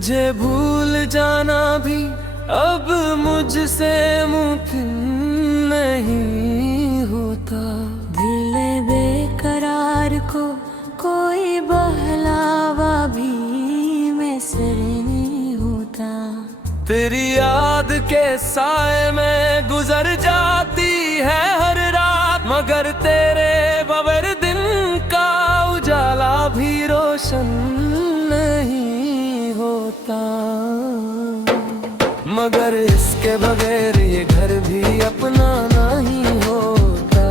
तुझे भूल जाना भी अब मुझसे मुमकिन नहीं होता। दिल बेकरार को कोई बहलावा भी मैसर नहीं होता। तेरी याद के साए में गुजर जाती है हर रात, मगर तेरे बगैर दिन का उजाला भी रोशन नहीं होता। मगर इसके बगैर ये घर भी अपना नहीं होता।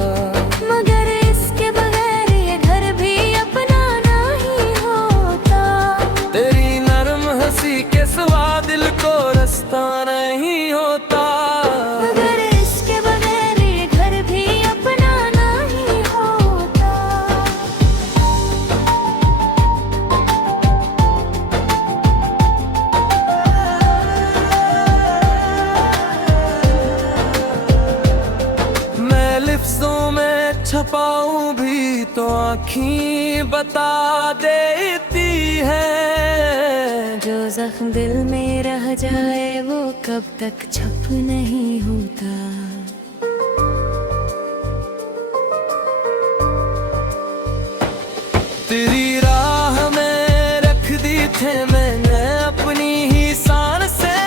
मगर इसके बगैर ये घर भी अपना नहीं होता। तेरी नरम हंसी के सिवा दिल को रास्ता नहीं होता। मगर इसके बगैर ये घर भी अपना नहीं होता। मैं लिफ्ज़ों में छपाऊं भी तो आँखें बता देती है। जो जख्म दिल में रह जाए वो कब तक छप नहीं होता। तेरी राह में रख दी थे मैंने अपनी ही शान से,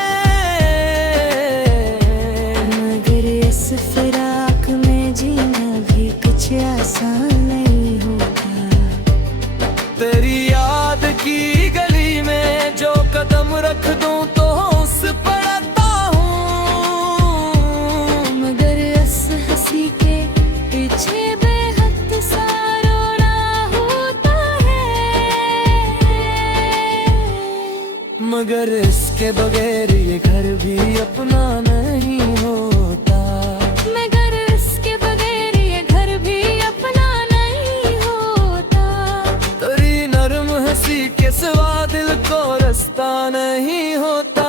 मगर इस फिराक में जीना भी कुछ आसान नहीं होता। तेरी याद की गली में जो कदम रख दूं तो उस पड़ता हूँ। मगर इस हंसी के पीछे बेहद सा रोना होता है। मगर इसके बगैर ये घर भी अपना नहीं होता। मगर इसके बगैर ये घर भी अपना नहीं होता। तेरी नरम हंसी के सिवा दिल को रास्ता नहीं होता।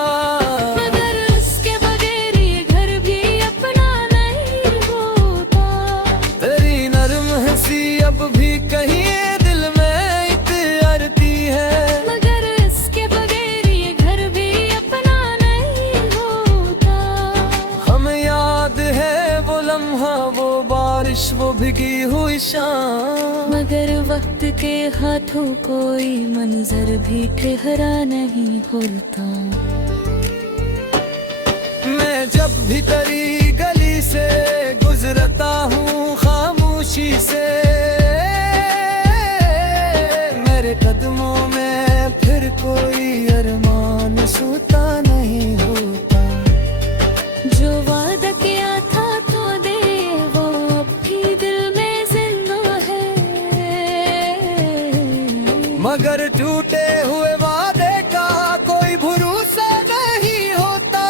मगर इसके बगैर ये घर भी अपना नहीं होता। तेरी नरम हंसी अब भी कहीं दिल में इतरती है। मगर इसके बगैर ये घर भी अपना नहीं होता। हमें याद है वो लम्हा, वो बारिश, वो भीगी हुई शाम। मगर वक्त के हाथों कोई मंजर भी ठहरा नहीं होता। मैं जब भी तेरी गली से गुजरता हूँ खामोशी से, मेरे कदमों में फिर कोई अरमान सोता नहीं होता। जो वादा किया था तो दे वो अब भी दिल में जिंदा है। मगर टूटे हुए वादे का कोई भरोसा नहीं होता।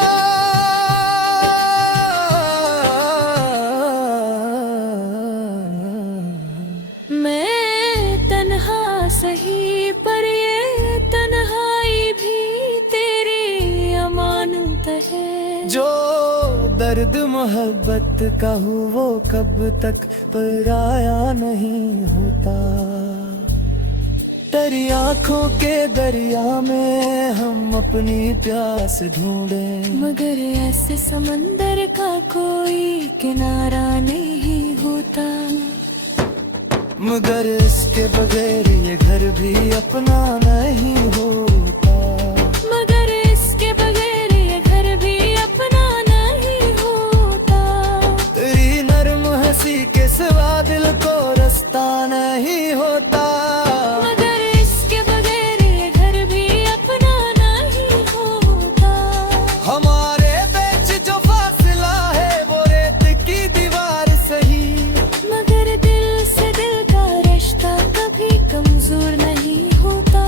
मैं तन्हा सही पर ये तन्हाई भी तेरी अमानत है। जो दर्द मोहब्बत का हो वो कब तक पराया नहीं होता। तेरी आंखों के दरिया में हम अपनी प्यास ढूंढे, मगर ऐसे समंदर का कोई किनारा नहीं होता। मगर इसके बगैर ये घर भी अपना नहीं होता। मगर इसके बगैर ये घर भी अपना नहीं होता। तेरी नरम हंसी के सिवा दिल को रास्ता नहीं होता। मगर इसके बगैर ये घर भी अपना नहीं होता। हमारे बीच जो फासला है वो रेत की दीवार सही, मगर दिल से दिल का रिश्ता कभी कमजोर नहीं होता।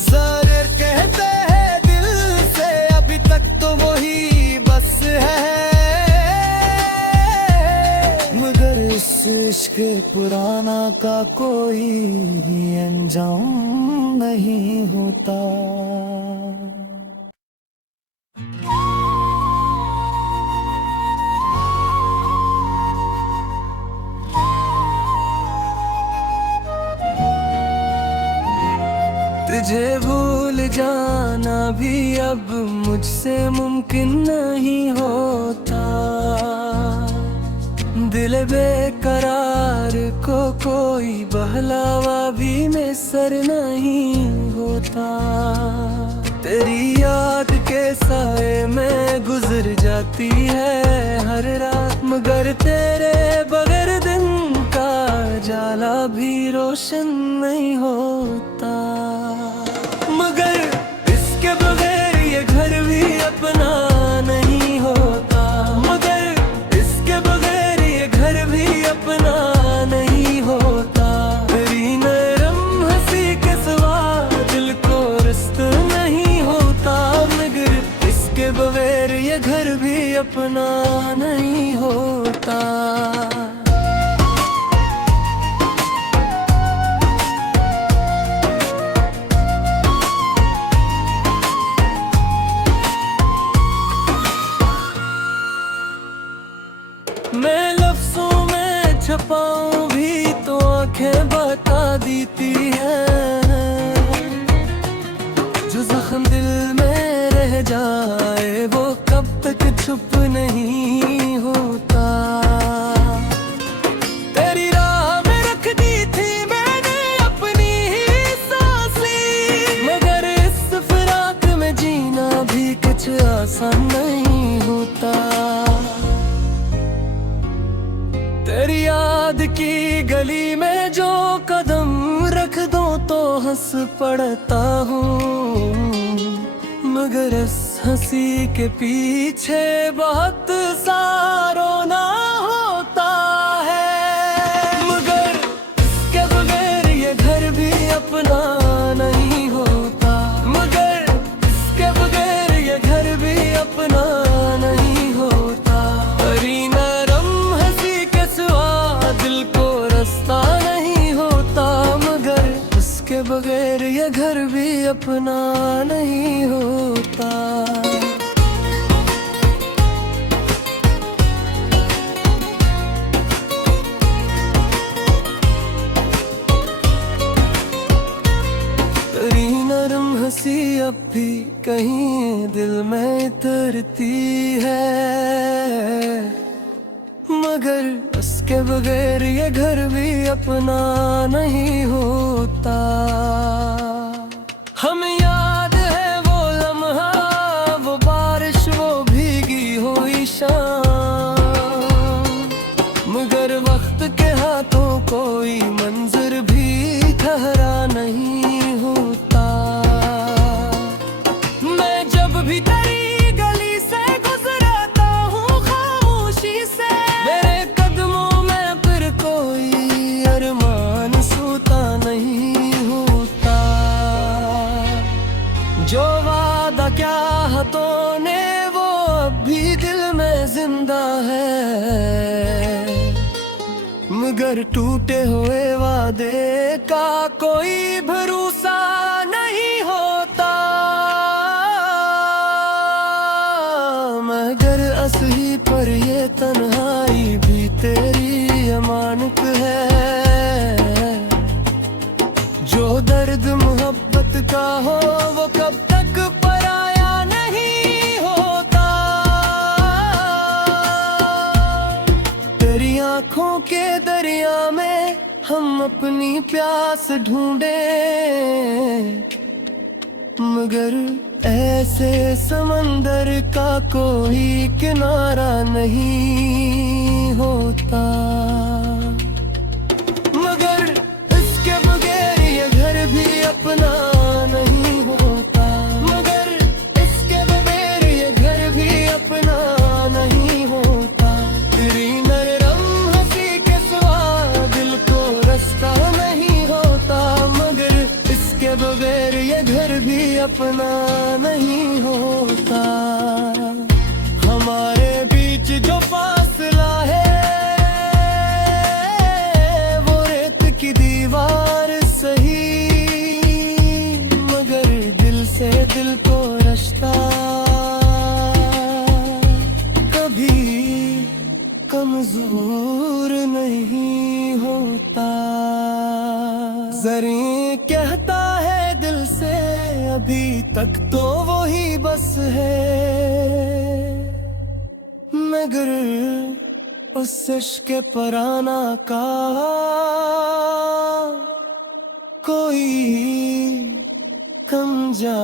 ज़रूर कहते हैं दिल से अभी तक तो वही बस है। मगर इस इश्क पुराना का कोई भी अंजाम नहीं होता। तुझे भूल जाना भी अब मुझसे मुमकिन नहीं होता। दिल बेकरार को कोई बहलावा भी मेसर नहीं होता। तेरी याद के साए में गुजर जाती है हर रात, मगर तेरे बगैर दिन का जाला भी रोशन नहीं होता। मगर इसके बगैर ये घर भी अपना नहीं होता। मगर इसके बगैर ये घर भी अपना नहीं होता। तेरी नरम हंसी के सिवा दिल को रिश्ता नहीं होता। मगर इसके बगैर ये घर भी अपना नहीं होता। मैं लफ्जों में छपाऊं भी तो आंखें बता देती हैं। जो जख्म दिल में रह जाए वो कब तक छुप नहीं होता। तेरी राह में रख दी थी मैंने अपनी ही सांस ली, मगर इस फिराक में जीना भी कुछ आसान नहीं होता। तेरी याद की गली में जो कदम रख दो तो हंस पड़ता हूँ, मगर इस हंसी के पीछे बहुत सारो ना होता है। मगर इसके बगैर ये घर भी अपना नहीं होता। मगर इसके बगैर ये घर भी अपना नहीं होता। तेरी नरम हंसी के सिवा दिल को रास्ता नहीं होता। मगर इसके बगैर ये घर भी अपना नहीं होता। तेरी नरम हंसी अब भी कहीं दिल में उतरती है, मगर उसके बगैर ये घर भी अपना नहीं होता। हम याद है वो लम्हा, वो बारिश, वो भीगी हुई शाम, मगर वक्त के हाथों कोई मंजर भी ठहरा नहीं होता। मैं जब भी तेरी गली से गुजरता हूँ खामोशी से, मेरे कदमों में फिर कोई अरमान सोता नहीं होता। जो वादा क्या हाथों ने वो अब भी दिल में जिंदा है, मगर टूटे हुए वादे का कोई भरोसा नहीं होता। मगर असली पर ये तन्हाई भी तेरी अमानत है। जो दर्द मोहब्बत का हो वो कब तक पराया नहीं होता। तेरी आंखों के दरिया में हम अपनी प्यास ढूंढे, मगर ऐसे समंदर का कोई किनारा नहीं होता। मगर इसके बगैर ये घर भी अपना नहीं होता। मगर इसके बगैर ये घर भी अपना नहीं होता। तेरी नरम हंसी के सिवा दिल को रास्ता नहीं होता। मगर इसके बगैर ये घर भी अपना नहीं होता। हमारे बीच जो फासला है वो रेत की दीवार सही, मगर दिल से दिल को रास्ता कभी कमजोर नहीं होता। जरी कहता है दिल से अभी तक तो वो ही बस है, मगर उस इश्क पराना का कोई कम जा